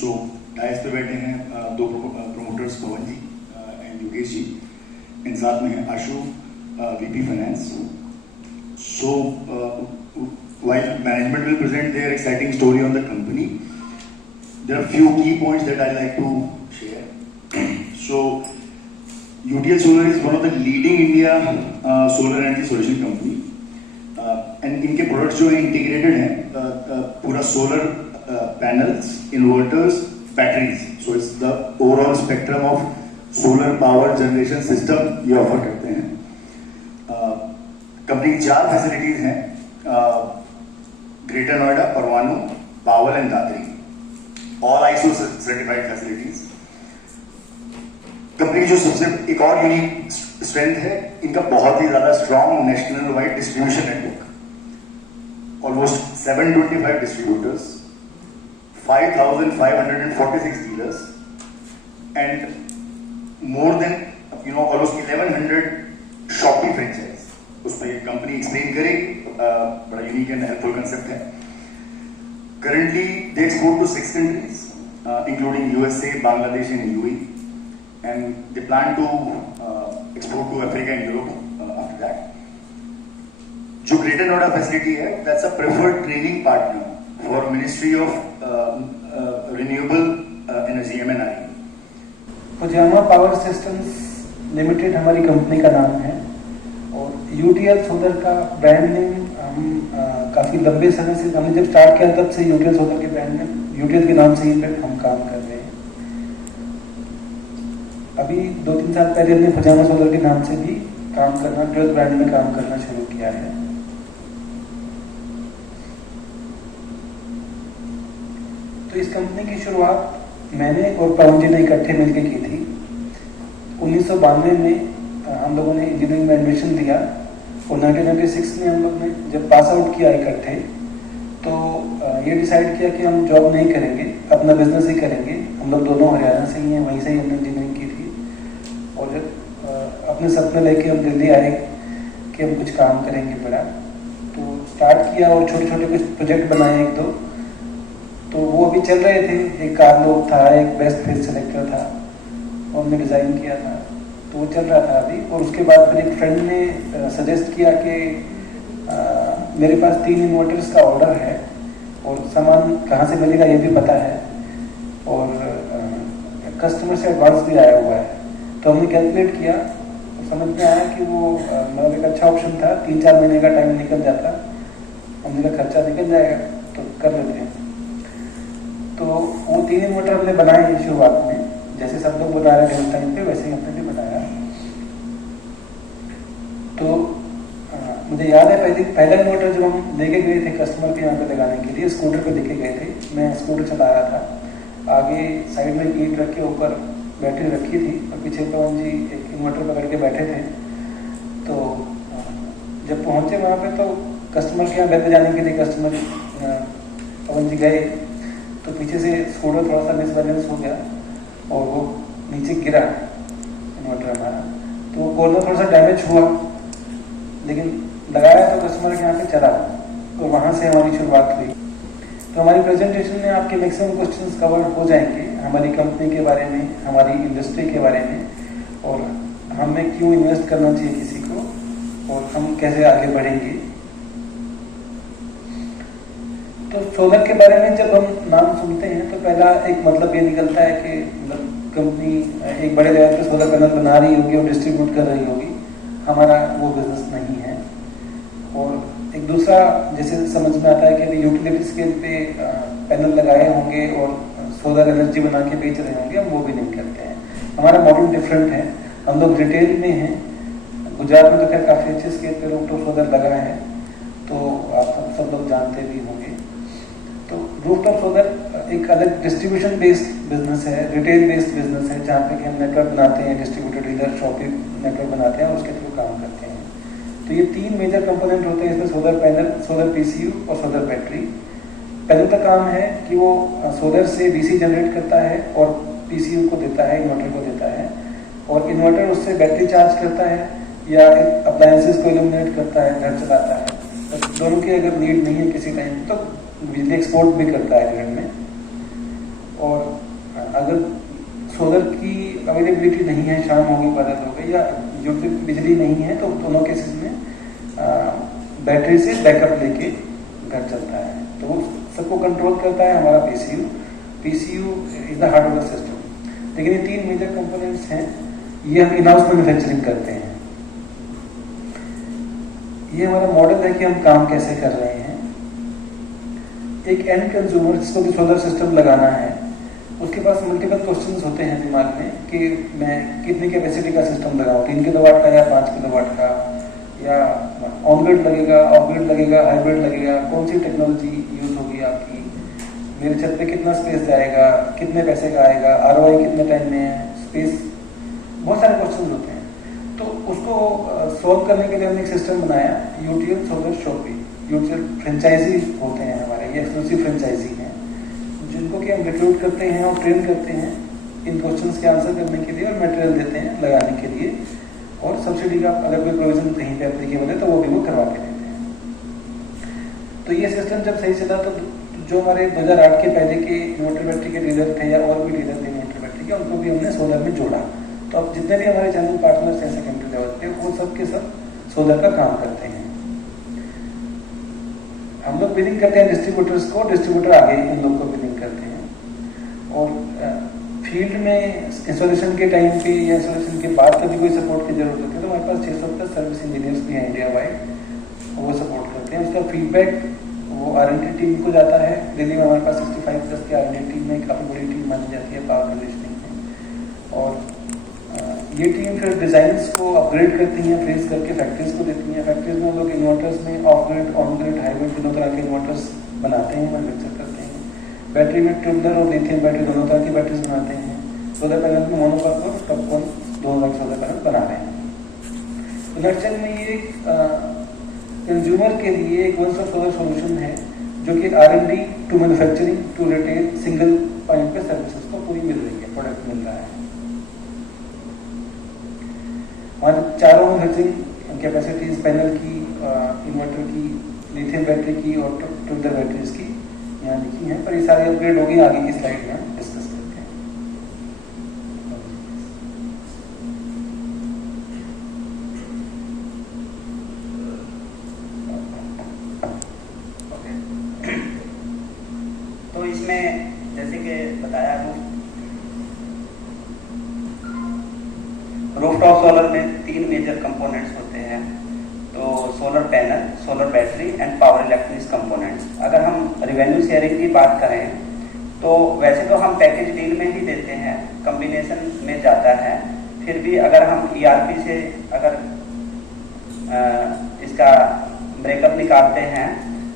सो DISE पे बैठे हैं दो प्रोमोटर्स, पवन जी एंड योगेश जी, इन साथ में है Ashu, VP finance. So while management will present their exciting story on the company, there are few key points that I like to share. So UTL Solar is one of the leading India solar energy solution company, and इनके products जो हैं integrated हैं, पूरा solar panels, inverters, batteries. So it's the overall spectrum of solar power generation system ये offer करते हैं. Company की 4 facilities हैं, ग्रेटर नोएडा, परवाणू, पावल and Dadri, all ISO certified facilities. Company की जो सबसे एक और यूनिक स्ट्रेंथ है, इनका बहुत ही ज्यादा strong national wide distribution network. Almost 725 distributors, 5,546 dealers and more than almost 1100 shoppe franchise. उसमें कंपनी एक्सप्लेन करेगी, बड़ा यूनिक एंड हेल्पफुल कंसेप्ट है. Currently they export to 6 countries including USA, Bangladesh and UAE, and they plan to export to Africa and Europe after that. जो Greater Noida facility है, that's a preferred training partner for Ministry of Renewable Energy, MNRE. Fujiyama power systems limited हमारी company का नाम है, और UTL solar का brand name हम काफ़ी लंबे समय से, हमने जब स्टार्ट किया तब से UTL सोलर के ब्रांड नेम UTL के नाम से ही हम काम कर रहे हैं. अभी 2-3 साल पहले हमने फुजियामा सोलर के नाम से भी काम करना, ड्यूअल ब्रांड में काम करना शुरू किया है. तो इस कंपनी की शुरुआत मैंने और पवन जी ने इकट्ठे मिलकर की थी. 1992 में हम लोगों ने इंजीनियरिंग में एडमिशन लिया, और 1996 में हम लोग ने जब पास आउट किया इकट्ठे, तो ये डिसाइड किया कि हम जॉब नहीं करेंगे, अपना बिजनेस ही करेंगे. हम लोग दोनों हरियाणा से ही हैं, वहीं से ही हमने इंजीनियरिंग की थी. और जब अपने सपने लेके हम दिल्ली आए कि हम कुछ काम करेंगे बड़ा, तो स्टार्ट किया और छोटे छोटे कुछ प्रोजेक्ट बनाए 1-2. तो वो अभी चल रहे थे. एक कारलोग था, एक बेस्ट फेस सेलेक्टर था, और हमने डिज़ाइन किया था, तो वो चल रहा था अभी. और उसके बाद फिर एक फ्रेंड ने सजेस्ट किया कि मेरे पास 3 इन्वर्टर्स का ऑर्डर है, और सामान कहाँ से मिलेगा ये भी पता है, और कस्टमर से एडवांस भी आया हुआ है. तो हमने कैलकुलेट किया, तो समझ में आया कि वो मतलब एक अच्छा ऑप्शन था. 3-4 महीने का टाइम निकल जाता, हमने का खर्चा निकल जाएगा, तो कर लेते हैं. तो वो 3 इन्वर्टर हमने बनाए शुरुआत में, जैसे सब लोग बता रहे थे उस टाइम पे, वैसे ही हमने भी बनाया. तो मुझे याद है पहला इन्वर्टर जब हम लेके गए थे कस्टमर के यहाँ पे लगाने के लिए, स्कूटर पे लेके गए थे. मैं स्कूटर चला रहा था, आगे साइड में ईंट रख के ऊपर बैटरी रखी थी, और पीछे पवन जी एक इन्वर्टर पकड़ के बैठे थे. तो जब पहुँचे वहाँ पे, तो कस्टमर के यहाँ घर पे जाने के लिए कस्टमर पवन जी गए, तो पीछे से स्कूटर थोड़ा सा मिसबैलेंस हो गया, और वो नीचे गिरा इन्वर्टर हमारा. तो वो कॉर्नर थोड़ा सा डैमेज हुआ, लेकिन लगाया तो कस्टमर के यहाँ पे चला. तो वहाँ से हमारी शुरुआत हुई. तो हमारी प्रेजेंटेशन में आपके मैक्सिमम क्वेश्चंस कवर हो जाएंगे, हमारी कंपनी के बारे में, हमारी इंडस्ट्री के बारे में, और हमें क्यों इन्वेस्ट करना चाहिए किसी को, और हम कैसे आगे बढ़ेंगे. तो सोलर के बारे में जब हम नाम सुनते हैं, तो पहला एक मतलब ये निकलता है कि कंपनी एक बड़े लेवल पे सोलर पैनल बना रही होगी और डिस्ट्रीब्यूट कर रही होगी. हमारा वो बिजनेस नहीं है. और एक दूसरा जैसे समझ में आता है कि अभी यूटिलिटी स्केल पे पैनल लगाए होंगे और सोलर एनर्जी बना के बेच रहे होंगे, हम वो भी नहीं करते हैं. हमारा मॉडल डिफरेंट है. हम लोग रिटेल में हैं. गुजरात में तो खैर काफ़ी अच्छे स्केल पे रूफटॉप सोलर लगा है, तो आप सब लोग जानते भी होंगे. तो रूफटॉप सोलर एक अलग डिस्ट्रीब्यूशन बेस्ड बिजनेस है, रिटेल बेस्ड बिजनेस है, जहाँ पे कि हम नेटवर्क बनाते हैं, डिस्ट्रीब्यूटर डीलर शॉपिंग नेटवर्क बनाते हैं और उसके थ्रू काम करते हैं. तो ये 3 मेजर कंपोनेंट होते हैं इसमें, सोलर पैनल, सोलर PCU और सोलर बैटरी. पैनल का काम है कि वो सोलर से DC जनरेट करता है और PCU को देता है, इन्वर्टर को देता है, और इन्वर्टर उससे बैटरी चार्ज करता है या अप्लायंसेस को इल्यूमिनेट करता है, घर चलाता है. तो दोनों की अगर नीड नहीं है किसी टाइम, तो बिजली एक्सपोर्ट भी करता है घर में. और अवेलेबिलिटी नहीं है, शाम होगी, बादल हो गई, या जो बिजली नहीं है, तो दोनों केसेस में बैटरी से बैकअप लेके घर चलता है। तो वो सबको कंट्रोल करता है हमारा PCU. PCU is the heart of the system. लेकिन ये 3 मेजर कंपोनेंट्स हैं, ये हम इन हाउस मैन्युफैक्चरिंग करते हैं। ये हमारा मॉडल है कि हम काम कैसे कर रहे हैं। एक एंड कंज्यूमर जिसको भी सोलर सिस्टम लगाना है, उसके पास मल्टीपल क्वेश्चंस होते हैं दिमाग में कि मैं कितनी कैपेसिटी का सिस्टम लगाऊं, 3 किलोवाट का या 5 किलोवाट का, या ऑन ग्रिड लगेगा, ऑफ ग्रिड लगेगा, हाइब्रिड लगेगा, कौन सी टेक्नोलॉजी यूज होगी आपकी, मेरे छत पे कितना स्पेस जाएगा, कितने पैसे का आएगा, आरओआई कितने टाइम में है, स्पेस, बहुत सारे क्वेश्चन होते हैं। तो उसको सॉल्व करने के लिए हमने एक सिस्टम बनाया, UTL solar shoppe. UTL franchisee होते हैं हमारे, ये एक्सक्लूसिव फ्रेंचाइजी हैं, जिनको कि हम रिक्रूट करते हैं और ट्रेन करते हैं इन क्वेश्चंस के आंसर करने के लिए, और मटेरियल देते हैं लगाने के लिए, और सब्सिडी का अगर कोई प्रोविजन कहीं पे एप्लीकेबल है तो वो भी वो करवा के देते हैं। तो ये सिस्टम जब सही चला तो जो हमारे 2008 के पहले के इन्वर्टर बैटरी के डीलर थे या और भी डीलर थे इन्वर्टर बैटरी के, उनको भी हमने सोलर में जोड़ा। तो अब जितने भी हमारे चैनल पार्टनर्स हैं सेकेंडरी लेवल पे, वो सब के सब सोलर का काम करते हैं। हम लोग बिलिंग करते हैं डिस्ट्रीब्यूटर्स को, डिस्ट्रीब्यूटर आगे इन लोग को बिलिंग करते हैं। और फील्ड में इंस्टॉलेशन के टाइम पे या इंस्टॉलेशन के बाद कभी कोई सपोर्ट की जरूरत होती है तो हमारे पास 600+ सर्विस इंजीनियर्स भी हैं इंडिया वाइड, वो सपोर्ट करते हैं। उसका फीडबैक वो R&D टीम को जाता है। दिल्ली में हमारे पास 65+ की R&D टीम में काफ़ी बड़ी टीम मानी जाती है पावर कंडीशनिंग में। और ये टीम फिर डिज़ाइंस को अपग्रेड करती हैं, फ्रीज करके फैक्ट्रीज को देती हैं। फैक्ट्रीज में हम लोग इन्वर्टर्स में of grid, on grid, hybrid दोनों तरह के इन्वर्टर्स बनाते हैं, मैन्युफैक्चर करते हैं। बैटरी में ट्यूबलर और लिथियम बैटरी दोनों तरह की बैटरीज बनाते हैं। सोलर पैनल में मोनोकोर और टॉपकॉन दोनों तरह के सोलर पैनल बना रहे हैं। तो नेक्स्ट में ये कंज्यूमर के लिए एक वन स्टॉप सोलर सोल्यूशन है, जो कि R&D to manufacturing to retail single point पे सर्विसेज को पूरी मिल रही है, प्रोडक्ट मिल रहा है। और चारों मैन्युफैक्चरिंग कैपेसिटीज पैनल की, इन्वर्टर की, लिथियम बैटरी की और ट्यूबलर बैटरीज की यहाँ लिखी है, पर ये सारी अपग्रेड होगी आगे की स्लाइड में हम डिस्कस करते हैं। तो इसमें जैसे कि बताया, रूफटॉप सोलर में 3 मेजर कंपोनेंट्स होते हैं। तो solar panel, solar battery and power electronics components. अगर हम रेवेन्यू शेयरिंग की बात करें तो वैसे तो हम पैकेज डील में ही देते हैं, कॉम्बिनेशन में जाता है। फिर भी अगर हम ERP से अगर इसका ब्रेकअप निकालते हैं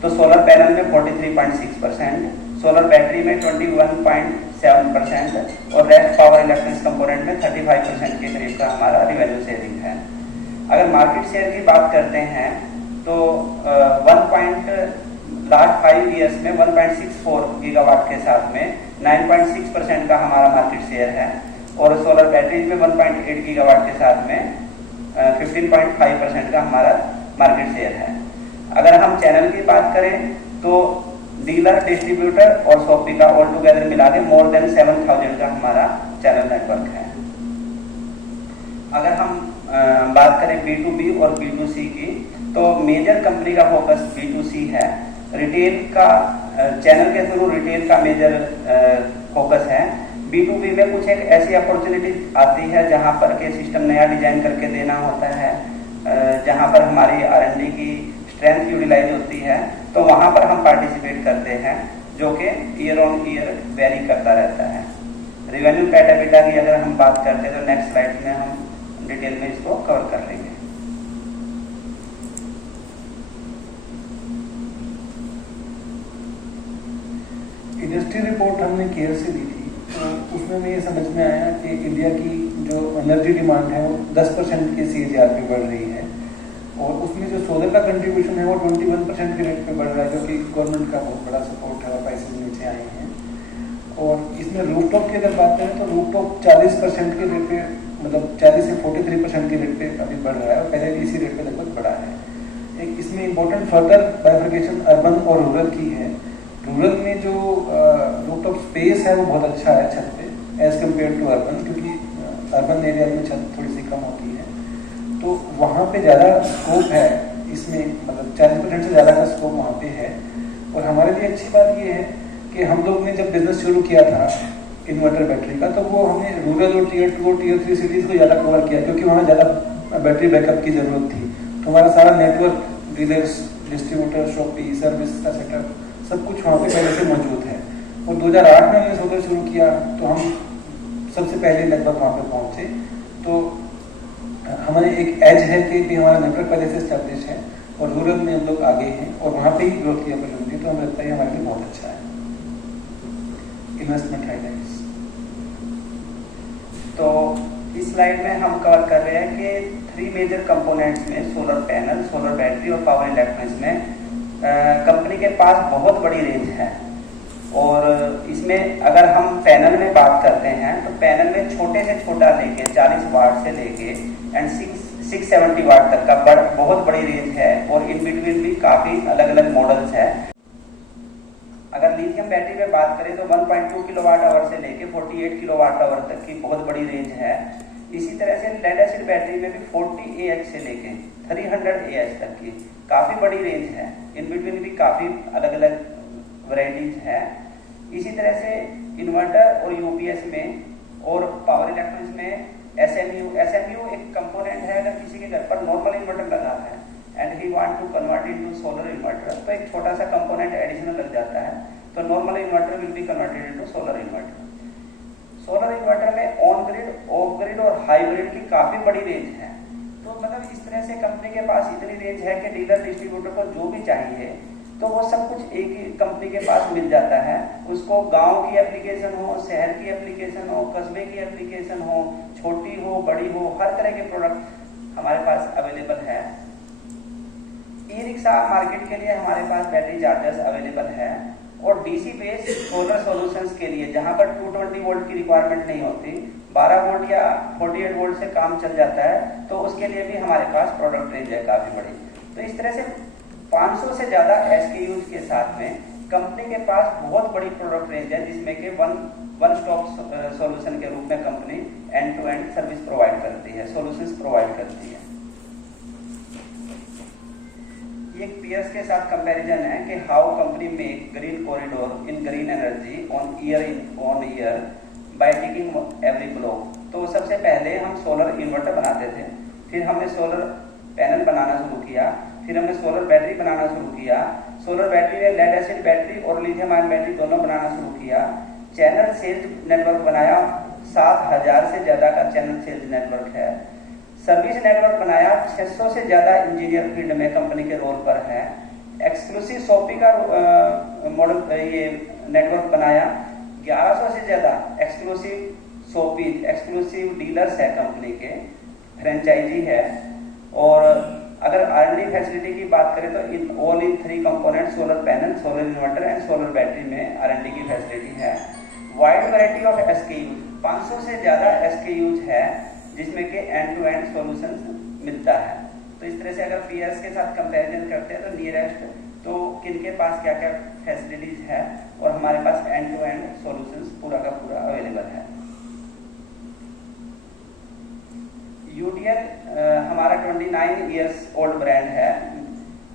तो सोलर पैनल में 43.6%, सोलर बैटरी में 21.7% और रेस्ट पावर इलेक्ट्रॉनिक्स कंपोनेंट में 35% के करीब का हमारा रेवेन्यू शेयरिंग है। अगर मार्केट शेयर की बात करते हैं तो लास्ट 5 ईयर्स में 1.64 गीगावाट के साथ में 9.6% का हमारा मार्केट शेयर है, और सोलर बैटरीज में 1.8 गीगावाट के साथ में 15.5% का हमारा मार्केट शेयर है। अगर हम चैनल की बात करें तो डीलर, डिस्ट्रीब्यूटर और शॉपी का ऑल टुगेदर मिला के मोर देन 7,000 का हमारा चैनल नेटवर्क है। अगर हम बात करें B2B और B2C की, तो मेजर कंपनी का फोकस B2C है। रिटेल का चैनल के थ्रू रिटेल का मेजर फोकस है। B2B में कुछ एक ऐसी अपॉर्चुनिटी आती है जहां पर के सिस्टम नया डिजाइन करके देना होता है, जहां पर हमारी R&D की स्ट्रेंथ यूटिलाइज होती है, तो वहां पर हम पार्टिसिपेट करते हैं, जो कि ईयर ऑन ईयर वेरी करता रहता है। रेवेन्यू पैटाबिटा की अगर हम बात करते हैं तो नेक्स्ट स्लाइड में हम डिटेल में इसको कवर कर लेंगे। इंडस्ट्री रिपोर्ट हमने केयर से दी थी, तो उसमें हमें ये समझ में आया कि इंडिया की जो एनर्जी डिमांड है वो 10% के CAGR पे बढ़ रही है, और उसमें जो सोलर का कंट्रीब्यूशन है वो 21% के रेट पे बढ़ रहा है, जो कि गवर्नमेंट का बहुत बड़ा सपोर्ट है और प्राइसेस नीचे आए हैं। और इसमें रूफटॉप की अगर बात करें तो रूफटॉप 40% के रेट पे, मतलब 40 से 43% के रेट पे अभी बढ़ रहा है, और पहले भी इसी रेट पे लगभग बढ़ा है। एक इसमें इम्पोर्टेंट फर्दर बाइफर्केशन अर्बन और रूरल की है। रूरल में जो रूफटॉप स्पेस है वो बहुत अच्छा है छत पे एज कम्पेयर टू अर्बन, क्योंकि अर्बन एरिया में छत थोड़ी सी कम होती है, तो वहाँ पे ज़्यादा स्कोप है इसमें, मतलब 40% से ज़्यादा का स्कोप वहाँ पे है। और हमारे लिए अच्छी बात ये है कि हम लोग ने जब बिजनेस शुरू किया था इन्वर्टर बैटरी का, तो वो हमने रूरल और टियर 2 और टियर 3 सिटीज़ को ज़्यादा कवर किया, क्योंकि वहाँ ज़्यादा बैटरी बैकअप की ज़रूरत थी। तो हमारा सारा network, dealers, distributor, shoppe, service का सेटअप, सब कुछ वहाँ पे पहले से मौजूद है। और 2008 में हमने सोलर शुरू किया, तो हम सबसे पहले लगभग वहाँ पे पहुँचे। तो हमारे एक एज है कि भी हमारा नेटवर्क पहले से स्टैब्लिश है और रूरल में हम लोग आगे हैं और वहाँ पे ही ग्रोथ की अपॉर्चुनिटी, तो हमें लगता है हमारे लिए बहुत अच्छा है। Investment highlights. तो इस स्लाइड में हम कवर कर रहे हैं कि 3 मेजर कंपोनेंट्स में सोलर पैनल, सोलर बैटरी और पावर इलेक्ट्रॉनिक्स में कंपनी के पास बहुत बड़ी रेंज है। और इसमें अगर हम पैनल में बात करते हैं तो पैनल में छोटे से छोटा लेके 40 वाट से लेके एंड 670 वाट तक का बहुत बड़ी रेंज है। और इन बिटवीन भी काफ़ी अलग अलग मॉडल्स है। अगर लिथियम बैटरी में बात करें तो 1.2 किलोवाट आवर से लेके 48 किलोवाट आवर तक की बहुत बड़ी रेंज है। इसी तरह से लेड एसिड बैटरी में भी 40 AH से लेके 300 AH तक की काफ़ी बड़ी रेंज है। इन बिटवीन भी काफ़ी अलग अलग वैरायटीज है। इसी तरह से इन्वर्टर और यूपीएस में और पावर इलेक्ट्रॉनिक्स में एसएमयू एक कंपोनेंट है। अगर किसी के घर पर नॉर्मल इन्वर्टर लगा है and he want to convert into solar inverter, तो एक छोटा सा कंपोनेंट एडिशनल लग जाता है, तो normal inverter will be converted into solar inverter. Solar inverter में ऑन ग्रिड, ऑफ ग्रिड और हाइब्रिड की काफी बड़ी रेंज है। तो मतलब इस तरह से कंपनी के पास इतनी रेंज है कि डीलर डिस्ट्रीब्यूटर को जो भी चाहिए तो वो सब कुछ एक ही कंपनी के पास मिल जाता है। उसको गांव की एप्लीकेशन हो, शहर की एप्लीकेशन हो, कस्बे की एप्लीकेशन हो, छोटी हो, बड़ी हो, हर तरह के प्रोडक्ट हमारे पास अवेलेबल है। ई रिक्शा मार्केट के लिए हमारे पास बैटरी चार्जर्स अवेलेबल है। और डीसी बेस्ड सोलर सॉल्यूशंस के लिए जहां पर 220 वोल्ट की रिक्वायरमेंट नहीं होती, 12 वोल्ट या 48 वोल्ट से काम चल जाता है, तो उसके लिए भी हमारे पास प्रोडक्ट रेंज है काफी बड़ी। तो इस तरह से 500 से ज्यादा SKUs के साथ में कंपनी के पास बहुत बड़ी प्रोडक्ट रेंज है, जिसमें कि वन स्टॉप सॉल्यूशन के रूप में company end to end service provide करती है, सॉल्यूशंस प्रोवाइड करती है। ये एक पीयर्स के साथ कंपैरिजन है कि how company make green corridor in green energy on year by taking every block. तो सबसे पहले हम सोलर इन्वर्टर बनाते थे, फिर हमने सोलर पैनल बनाना शुरू किया, फिर हमने सोलर बैटरी बनाना शुरू किया। सोलर बैटरी में लेड एसिड बैटरी और लिथियम आयन बैटरी दोनों बनाना शुरू किया। चैनल सेल्स नेटवर्क बनाया, 7000 से ज्यादा का चैनल सेल्स नेटवर्क है। सर्विस नेटवर्क बनाया, 600 से ज्यादा इंजीनियर फील्ड में कंपनी के रोल पर है। एक्सक्लूसिव शॉपी का मॉडल ये नेटवर्क बनाया, 1100 से ज्यादा एक्सक्लूसिव शॉपी, एक्सक्लूसिव डीलर्स है कंपनी के, फ्रेंचाइजी है। और अगर R&D फैसिलिटी की बात करें तो all in 3 component, solar panel, solar inverter and solar battery में R&D की फैसिलिटी है। वाइड वैरायटी ऑफ SKUs, 500 से ज्यादा SKUs है, जिसमें कि एंड टू एंड सॉल्यूशंस मिलता है। तो इस तरह से अगर पीयर्स के साथ कंपैरिजन करते हैं तो नियरेस्ट तो किनके पास क्या क्या फैसिलिटीज है, और हमारे पास एंड टू एंड सॉल्यूशंस पूरा का पूरा अवेलेबल है। UTL हमारा 29 इयर्स ओल्ड ब्रांड है।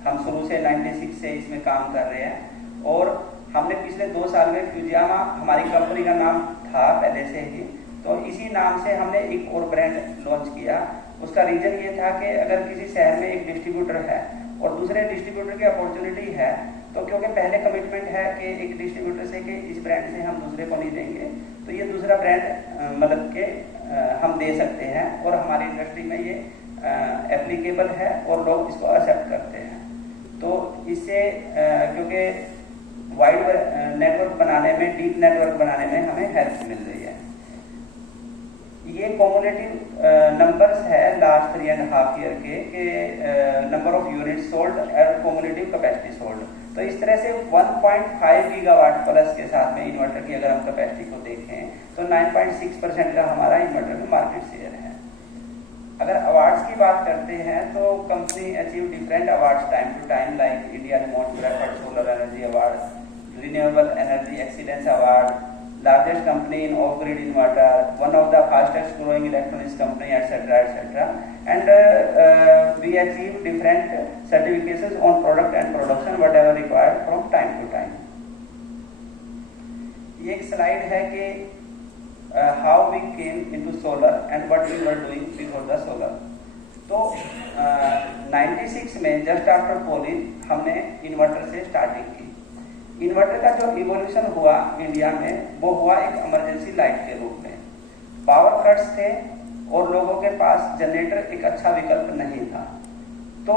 हम शुरू से 96 से इसमें काम कर रहे हैं। और हमने पिछले 2 साल में फ्यूजियामा हमारी कंपनी का नाम था पहले से ही, तो इसी नाम से हमने एक और ब्रांड लॉन्च किया। उसका रीजन ये था कि अगर किसी शहर में एक डिस्ट्रीब्यूटर है और दूसरे डिस्ट्रीब्यूटर की अपॉर्चुनिटी है, तो क्योंकि पहले कमिटमेंट है कि एक डिस्ट्रीब्यूटर से कि इस ब्रांड से हम दूसरे को नहीं देंगे, तो ये दूसरा ब्रांड मतलब के हम दे सकते हैं और हमारी इंडस्ट्री में ये एप्लीकेबल है और लोग इसको एक्सेप्ट करते हैं। तो इससे क्योंकि वाइड नेटवर्क बनाने में, डीप नेटवर्क बनाने में हमें हेल्प मिल रही है। ये कॉमुलेटिव नंबर्स है लास्ट 3.5 ईयर के नंबर ऑफ यूनिट सोल्ड और कॉमुलेटिव कैपेसिटी सोल्ड। तो इस तरह से 1.5 गीगावाट प्लस के साथ में इन्वर्टर की अगर हम कैपेसिटी को देखें तो 9.6% का हमारा इन्वर्टर में मार्केट शेयर है। अगर अवार्ड्स की बात करते हैं तो company achieve different awards time to time, like India most preferred solar energy award, renewable energy excellence award, largest largest company in off-grid inverter, one of the fastest growing electronics company, etc., etc. And we achieve different certifications on product and production, whatever required from time to time. ये एक slide है कि how we came into solar and what we were doing before the solar. तो 96 में just after college हमने inverter से starting की। Inverter का जो इवोल्यूशन हुआ इंडिया में वो हुआ एक इमरजेंसी लाइट के रूप में। पावर कट्स थे और लोगों के पास जनरेटर एक अच्छा विकल्प नहीं था। तो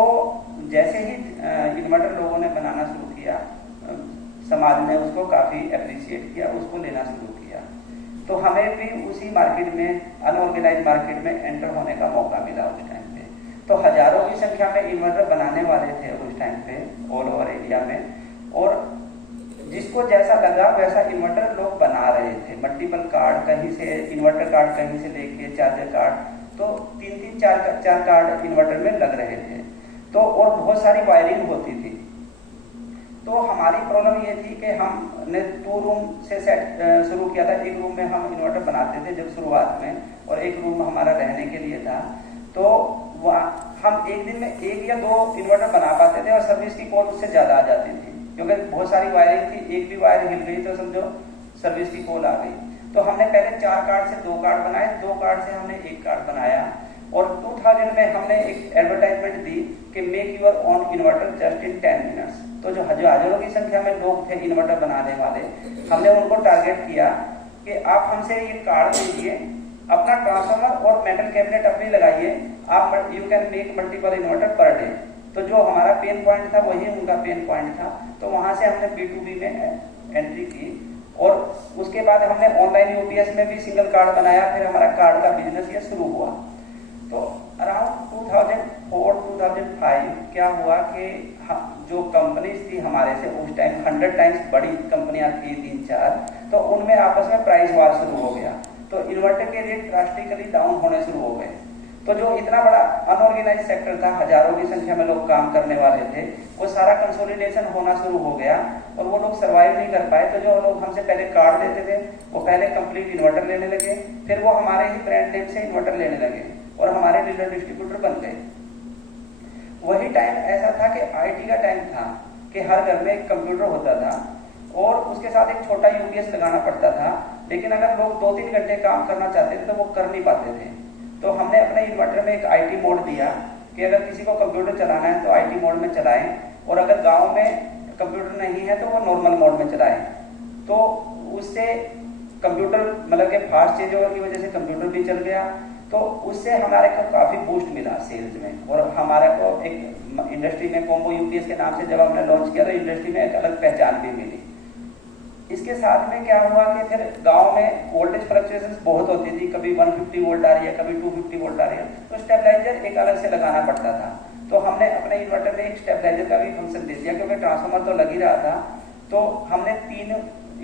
जैसे ही इन्वर्टर लोगों ने बनाना शुरू किया, समाज ने उसको काफी अप्रिशिएट किया, उसको लेना शुरू किया। तो हमें भी उसी मार्केट में, अनऑर्गेनाइज मार्केट में एंटर होने का मौका मिला उस टाइम पे। तो हजारों की संख्या में इन्वर्टर बनाने वाले थे उस टाइम पे ऑल ओवर इंडिया में, और जिसको जैसा लगा वैसा इन्वर्टर लोग बना रहे थे। मल्टीपल कार्ड, कहीं से इन्वर्टर कार्ड कहीं से लेके चार्जर कार्ड, तो 3-3, 4 कार्ड इन्वर्टर में लग रहे थे। तो और बहुत सारी वायरिंग होती थी। तो हमारी प्रॉब्लम ये थी कि हमने 2 रूम से सेट शुरू किया था। एक रूम में हम इन्वर्टर बनाते थे जब शुरुआत में, और एक रूम हमारा रहने के लिए था। तो हम एक दिन में 1 या 2 इन्वर्टर बना पाते थे और सर्विस की कॉल उससे ज्यादा आ जाती थी, क्योंकि बहुत सारी वायरिंग थी। एक भी वायर हिल गई तो समझो सर्विस की कॉल आ गई। तो हमने पहले 4 कार्ड से 2 कार्ड बनाए, 2 कार्ड से हमने 1 कार्ड बनाया, और 2000 में हमने एक एडवर्टाइजमेंट दी कि make your own inverter just in 10 minutes. तो जो हजारों की संख्या में लोग थे इन्वर्टर बनाने वाले, हमने उनको टारगेट किया कि आप हमसे ये कार्ड लीजिए, अपना ट्रांसफार्मर और मेटल कैबिनेट अपनी लगाइए, आप you can make multiple inverter per day. तो जो हमारा पेन पॉइंट था वही उनका पेन पॉइंट था। तो वहां से हमने B2B में एंट्री की, और उसके बाद हमने ऑनलाइन यूपीएस में भी सिंगल कार्ड बनाया। फिर हमारा कार्ड का बिजनेस ये शुरू हुआ। तो अराउंड 2004-2005 क्या हुआ कि जो कंपनीज थी हमारे से उस टाइम 100 टाइम्स बड़ी कंपनियां थी 3-4, तो उनमें आपस में प्राइस वार शुरू हो गया। तो इन्वर्टर के रेट ड्रास्टिकली डाउन होने शुरू हो गए। तो जो इतना बड़ा अनऑर्गेनाइज सेक्टर था, हजारों की संख्या में लोग काम करने वाले थे, वो सारा कंसोलिडेशन होना शुरू हो गया और वो लोग सर्वाइव नहीं कर पाए। तो जो लोग हमसे पहले कार्ड लेते थे वो पहले कंप्लीट इन्वर्टर लेने लगे, फिर वो हमारे ही ब्रांड नेम से इन्वर्टर लेने लगे और हमारे डीलर डिस्ट्रीब्यूटर बन गए। वही टाइम ऐसा था कि आईटी का टाइम था कि हर घर में एक कंप्यूटर होता था और उसके साथ एक छोटा यूपीएस लगाना पड़ता था। लेकिन अगर लोग 2-3 घंटे काम करना चाहते थे तो वो कर नहीं पाते थे। तो हमने अपने इन्वर्टर में एक आईटी मोड दिया कि अगर किसी को कंप्यूटर चलाना है तो आईटी मोड में चलाएं, और अगर गांव में कंप्यूटर नहीं है तो वो नॉर्मल मोड में चलाएं। तो उससे कंप्यूटर मतलब कि फास्ट चेंज ओवर की वजह से कंप्यूटर भी चल गया। तो उससे हमारे को काफी बूस्ट मिला सेल्स में, और हमारे को एक इंडस्ट्री में कॉम्बो यूपीएस के नाम से जब हमने लॉन्च किया तो इंडस्ट्री में एक अलग पहचान भी मिली। इसके साथ में क्या हुआ कि फिर गांव में वोल्टेज फ्लक्चुएशंस बहुत होती थी, कभी 150 वोल्ट आ रही है, कभी 250 वोल्ट आ रही है, तो स्टेबलाइजर एक अलग से लगाना पड़ता था। तो हमने अपने इन्वर्टर में एक स्टेबलाइजर का भी फंक्शन दे दिया, क्योंकि ट्रांसफार्मर तो लग ही रहा था। तो हमने 3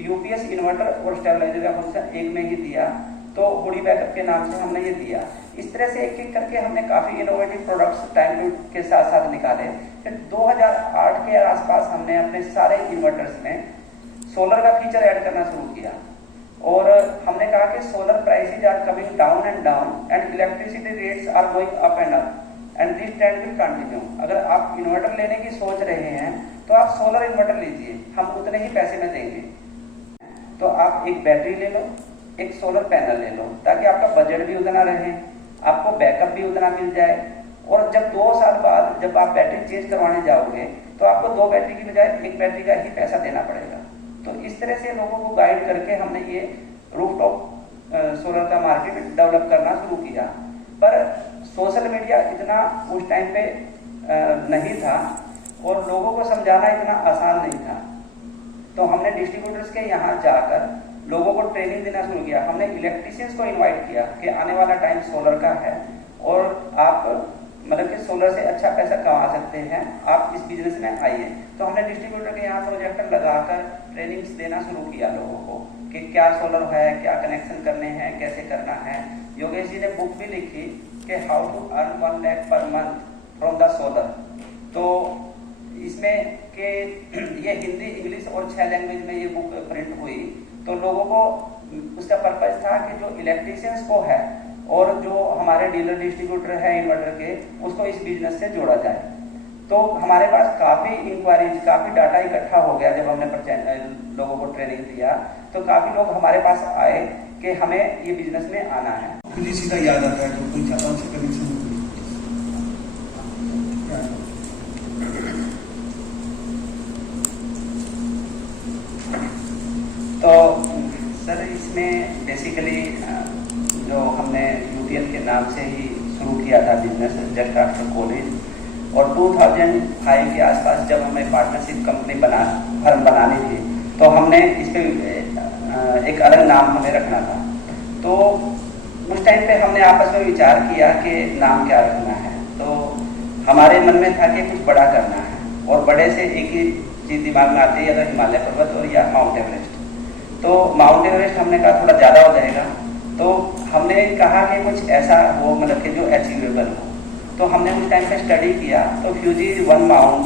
यूपीएस इन्वर्टर और स्टेबलाइजर का फंक्शन एक में ही दिया। तो हुडी बैकअप के नाम से हमने ये दिया। इस तरह से एक एक करके हमने काफी इनोवेटिव प्रोडक्ट्स टाइम के साथ साथ निकाले। फिर 2008 के आसपास हमने अपने सारे इन्वर्टर्स में सोलर का फीचर ऐड करना शुरू किया, और हमने कहा कि solar prices are coming down and electricity rates are going up and this trend will continue. अगर आप इन्वर्टर लेने की सोच रहे हैं तो आप सोलर इन्वर्टर लीजिए, हम उतने ही पैसे में देंगे। तो आप एक बैटरी ले लो, एक सोलर पैनल ले लो, ताकि आपका बजट भी उतना रहे, आपको बैकअप भी उतना मिल जाए। और जब 2 साल बाद जब आप बैटरी चेंज करवाने जाओगे तो आपको 2 बैटरी की बजाय 1 बैटरी का ही पैसा देना पड़ेगा। तो इस तरह से लोगों को गाइड करके हमने ये रूफटॉप सोलर का मार्केट डेवलप करना शुरू किया। पर सोशल मीडिया इतना उस टाइम पे नहीं था और लोगों को समझाना इतना आसान नहीं था। तो हमने डिस्ट्रीब्यूटर्स के यहाँ जाकर लोगों को ट्रेनिंग देना शुरू किया। हमने इलेक्ट्रिशियंस को इनवाइट किया कि आने वाला टाइम सोलर का है और आप मतलब कि सोलर से अच्छा पैसा कमा सकते हैं, आप इस बिजनेस में आइए। तो हमने डिस्ट्रीब्यूटर के यहाँ प्रोजेक्टर लगाकर ट्रेनिंग्स देना शुरू किया लोगों को कि क्या सोलर है, क्या कनेक्शन करने हैं, कैसे करना है। योगेश जी ने बुक भी लिखी कि how to earn 1 lakh per month from the solar. तो इसमें के ये हिंदी, इंग्लिश और 6 लैंग्वेज में ये बुक प्रिंट हुई। तो लोगों को उसका पर्पज था कि जो इलेक्ट्रीशियंस को है और जो हमारे डीलर डिस्ट्रीब्यूटर है इन्वर्टर के, उसको इस बिजनेस से जोड़ा जाए। तो हमारे पास काफ़ी इंक्वायरीज, काफ़ी डाटा इकट्ठा हो गया। जब हमने लोगों को ट्रेनिंग दिया तो काफ़ी लोग हमारे पास आए कि हमें ये बिजनेस में आना है। मुझे सीधा याद आता है जो कोई जाता उससे कनेक्शन तो सर इसमें बेसिकली जो हमने यूटीएल के नाम से ही शुरू किया था बिजनेस जस्ट आफ्टर कॉलेज, और 2005 के आसपास जब हमें पार्टनरशिप कंपनी फर्म बनानी थी तो हमने इस पे एक अलग नाम हमें रखना था। तो उस टाइम पे हमने आपस में विचार किया कि नाम क्या रखना है। तो हमारे मन में था कि कुछ बड़ा करना है, और बड़े से एक ही चीज़ दिमाग में आती है, या तो हिमालय पर्वत और या माउंट एवरेस्ट। तो माउंट एवरेस्ट हमने कहा थोड़ा ज़्यादा हो जाएगा, तो हमने कहा कि कुछ ऐसा हो मतलब कि जो अचीवेबल हो। तो हमने उस टाइम पे स्टडी किया, तो Fuji is one mount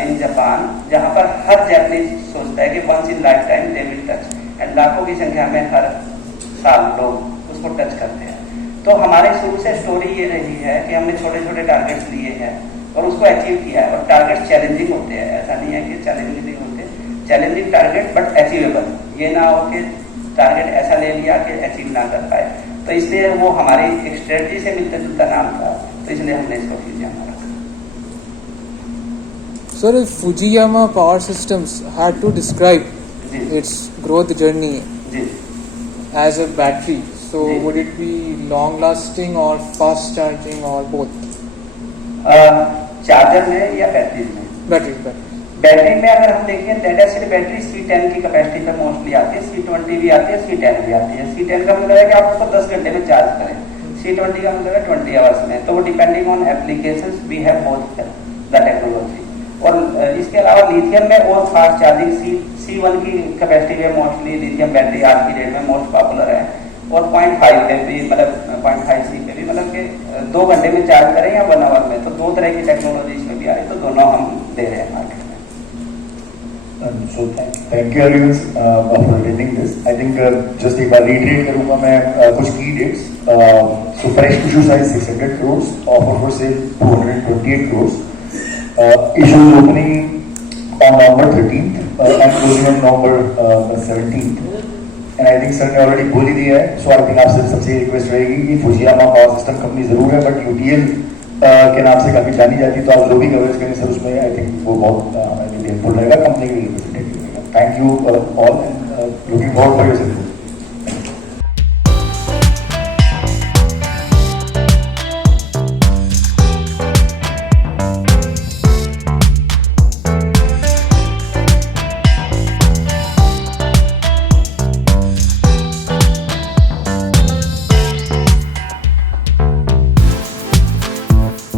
in Japan, जहाँ पर हर जैपनीज सोचता है कि once in lifetime they will touch, and लाखों की संख्या में हर साल लोग उसको टच करते हैं। तो हमारे शुरू से स्टोरी ये रही है कि हमने छोटे छोटे टारगेट्स लिए हैं और उसको अचीव किया है। और टारगेट चैलेंजिंग होते हैं, ऐसा नहीं है कि चैलेंजिंग नहीं होते, चैलेंजिंग टारगेट बट अचीवेबल। ये ना हो कि टारगेट ऐसा ले लिया कि अचीव ना कर पाए। तो इसलिए वो हमारी एक स्ट्रेटजी से मिलता जुलता नाम था, तो इसलिए हमने इसको फुजियामा रखा। Sir, if Fujiyama Power Systems had to describe its growth journey ji as a battery, so ji. would it be long lasting or fast charging or both? Charger में या बैटरी में? Battery. बैटरी में अगर हम देखें लेड एसिड बैटरी C10 की capacity पर mostly आती है, C20 भी आती है, C10 भी आती है। C10 का मतलब है कि आप उसको 10 घंटे में चार्ज करें, C20 का मतलब है 20 आवर्स में। तो वो depending on applications we have both the technology. और इसके अलावा लिथियम में और फास्ट चार्जिंग C1 की कैपेसिटी में मोस्टली लिथियम बैटरी आज की डेट में मोस्ट पॉपुलर है। और 0.5 पे भी मतलब 0.5 C पे भी मतलब कि 2 घंटे में चार्ज करें या 1 आवर में। तो दो तरह की टेक्नोलॉजी इसमें भी आ रही है, तो दोनों हम दे रहे हैं मार्केट में। So thank you everyone for attending this. I think just एक बार reiterate करूँगा मैं कुछ key dates. So fresh issue size 600 crores, offer for sale 228 crores. Issue opening on November 13th and closing on November 17th. And I think sir ने already बोल ही दिया है. So I think आपसे सबसे request रहेगी कि फुजियामा पावर सिस्टम कंपनी जरूर है, but UTL के नाम से काफी जानी जाती है, तो आप जो भी कवरेज करें सर उसमें आई थिंक वो बहुत हेल्पफुल रहेगा, कंपनी के लिए रिप्रेजेंटेटिव रहेगा। Thank you all and looking forward for your